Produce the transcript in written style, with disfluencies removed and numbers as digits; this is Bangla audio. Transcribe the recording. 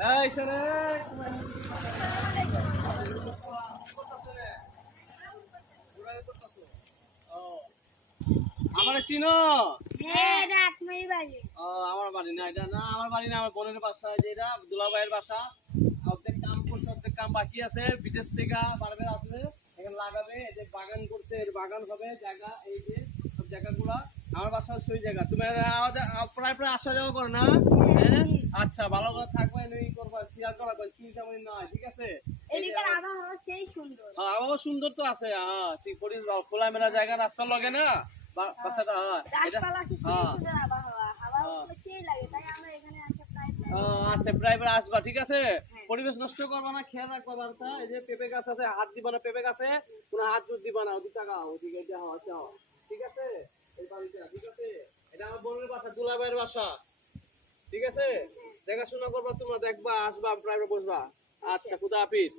এই সরে আমার চিনো আমার বাড়ি না এটা না আমার বাড়ি না আমার বোনের বাসা যেটা দুলাভাইয়ের বাসা অর্ধেক কাম করছে অর্ধেক কাম বাকি আছে বিদেশ থেকে বারবার আসবে এখানে লাগাবে এই যে বাগান করছে এর বাগান হবে জায়গা এই যে সব জায়গাগুলা আমার বাসা সেই জায়গা তুমি প্রায় প্রায় আসা যাওয়া করো না হ্যাঁ আচ্ছা ভালো করে থাকবে এই করবা খেয়াল করা চুরি চামড়ি নয় ঠিক আছে আবহাওয়া সুন্দর তো আছে হ্যাঁ ঠিক করিস খোলামেলা জায়গা রাস্তার লগে না বাসাটা আচ্ছা প্রাইভেট আসবা ঠিক আছে পরিবেশ নষ্ট করবা না খেয়াল রাখবা বার্তা এই যে পেঁপে গাছ আছে হাত দিবা না পেঁপে গাছে কোনো হাত জোর দিবা না ওদিক টাকা ওদিকে এটা আচ্ছা ঠিক আছে এই বাড়িটা ঠিক আছে এটা আমার বোনের বাসা দুলাভাইয়ের বাসা ঠিক আছে দেখাশোনা করবা তোমরা দেখবা আসবা প্রাইভেট বসবা আচ্ছা খুদা হাফিজ